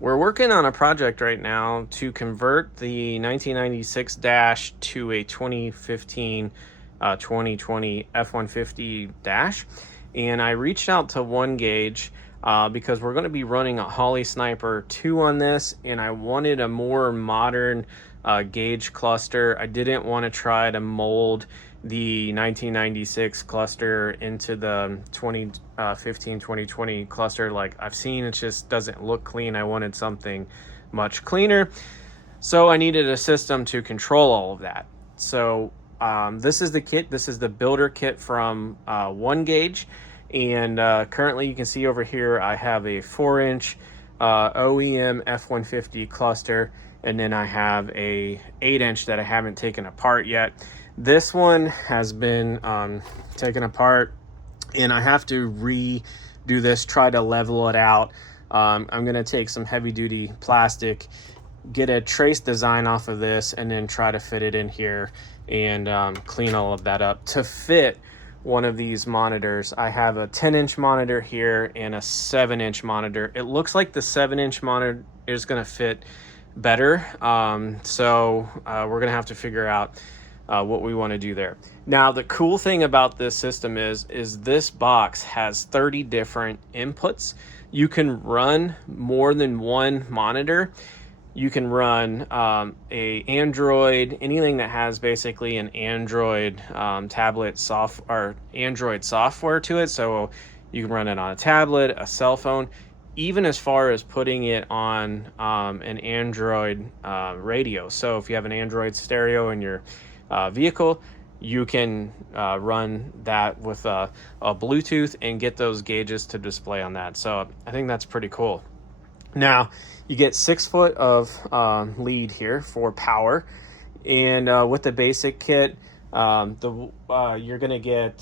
We're working on a project right now to convert the 1996 Dash to a 2015 2020 F150 Dash. And I reached out to OneGauge because we're going to be running a Holley Sniper 2 on this, and I wanted a more modern gauge cluster. I didn't want to try to mold the 1996 cluster into the 2015-2020 cluster like I've seen. It just doesn't look clean. I wanted something much cleaner, so I needed a system to control all of that. So this is the kit. This is the builder kit from OneGauge, and currently you can see over here I have a 4-inch OEM F150 cluster, and then I have a 8-inch that I haven't taken apart yet. This one has been taken apart, and I have to redo this, try to level it out. I'm going to take some heavy-duty plastic, get a trace design off of this, and then try to fit it in here and clean all of that up to fit one of these monitors. I have a 10-inch monitor here and a 7-inch monitor. It looks like the 7-inch monitor is going to fit better, so we're going to have to figure out what we want to do there. Now, the cool thing about this system is this box has 30 different inputs. You can run more than one monitor. You can run a Android, anything that has basically an Android tablet or Android software to it. So you can run it on a tablet, a cell phone, even as far as putting it on an Android radio. So if you have an Android stereo in your vehicle, you can run that with a Bluetooth and get those gauges to display on that. So I think that's pretty cool. Now, you get 6 foot of lead here for power, and with the basic kit, you're going to get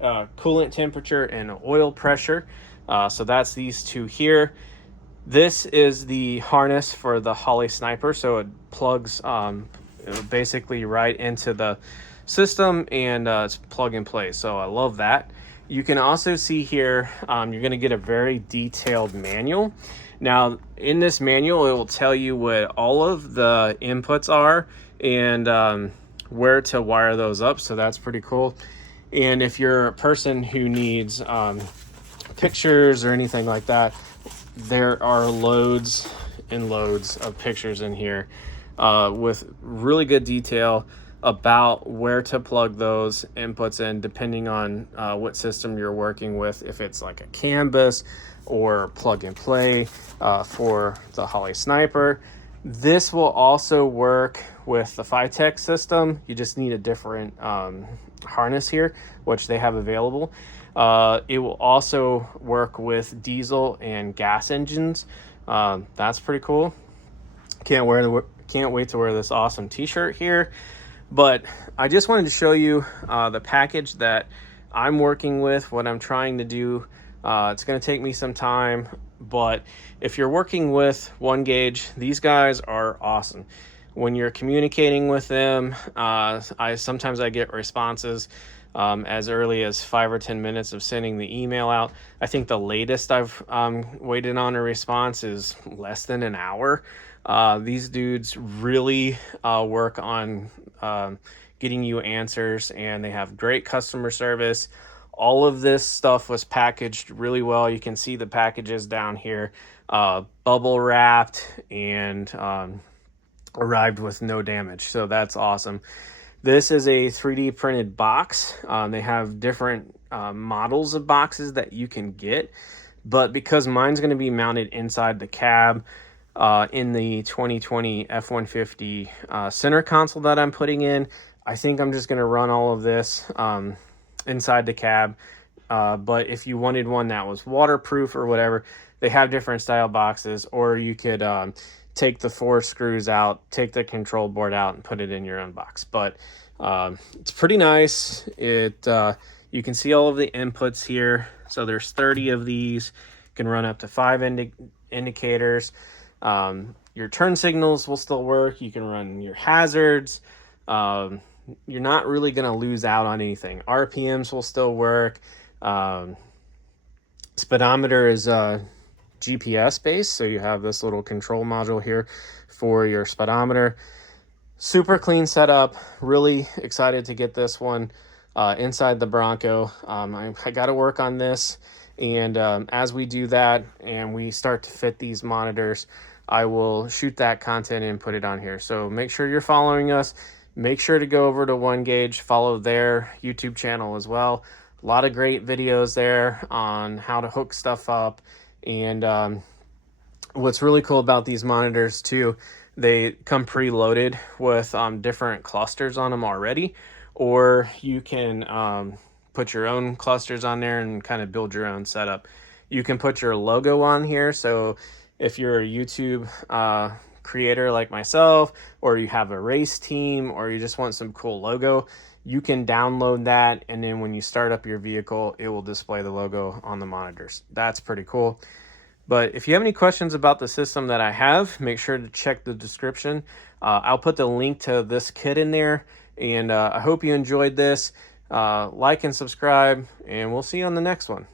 coolant temperature and oil pressure. So that's these two here. This is the harness for the Holley Sniper, so it plugs basically right into the system, and it's plug and play. So I love that. You can also see here, you're going to get a very detailed manual. Now, in this manual, it will tell you what all of the inputs are and where to wire those up. So that's pretty cool. And if you're a person who needs pictures or anything like that, there are loads and loads of pictures in here with really good detail about where to plug those inputs in, depending on what system you're working with, if it's like a CAN bus or plug and play for the Holley Sniper. This will also work with the Phytech system. You just need a different harness here, which they have available. It will also work with diesel and gas engines. That's pretty cool. Can't wait to wear this awesome t-shirt here. But I just wanted to show you the package that I'm working with, what I'm trying to do. It's going to take me some time, but if you're working with OneGauge, these guys are awesome. When you're communicating with them, sometimes I get responses as early as 5 or 10 minutes of sending the email out. I think the latest I've waited on a response is less than an hour. These dudes really work on getting you answers, and they have great customer service. All of this stuff was packaged really well. You can see the packages down here, bubble wrapped, and arrived with no damage. So that's awesome. This is a 3D printed box. They have different models of boxes that you can get, but because mine's going to be mounted inside the cab, in the 2020 F150 center console that I'm putting in, I think I'm just going to run all of this inside the cab. But if you wanted one that was waterproof or whatever, they have different style boxes, or you could take the 4 screws out, take the control board out, and put it in your own box. But it's pretty nice. You can see all of the inputs here. So there's 30 of these. You can run up to 5 indicators. Your turn signals will still work. You can run your hazards. You're not really going to lose out on anything. RPMs will still work. Speedometer is GPS based. So you have this little control module here for your speedometer. Super clean setup. Really excited to get this one inside the Bronco. I got to work on this, and as we do that and we start to fit these monitors, I will shoot that content and put it on here. So make sure you're following us. Make sure to go over to OneGauge, follow their YouTube channel as well. A lot of great videos there on how to hook stuff up. And what's really cool about these monitors too, they come preloaded with different clusters on them already, or you can put your own clusters on there and kind of build your own setup. You can put your logo on here. So if you're a YouTube creator like myself, or you have a race team, or you just want some cool logo, you can download that, and then when you start up your vehicle, it will display the logo on the monitors. That's pretty cool. But if you have any questions about the system that I have, make sure to check the description. I'll put the link to this kit in there, and I hope you enjoyed this. Like and subscribe, and we'll see you on the next one.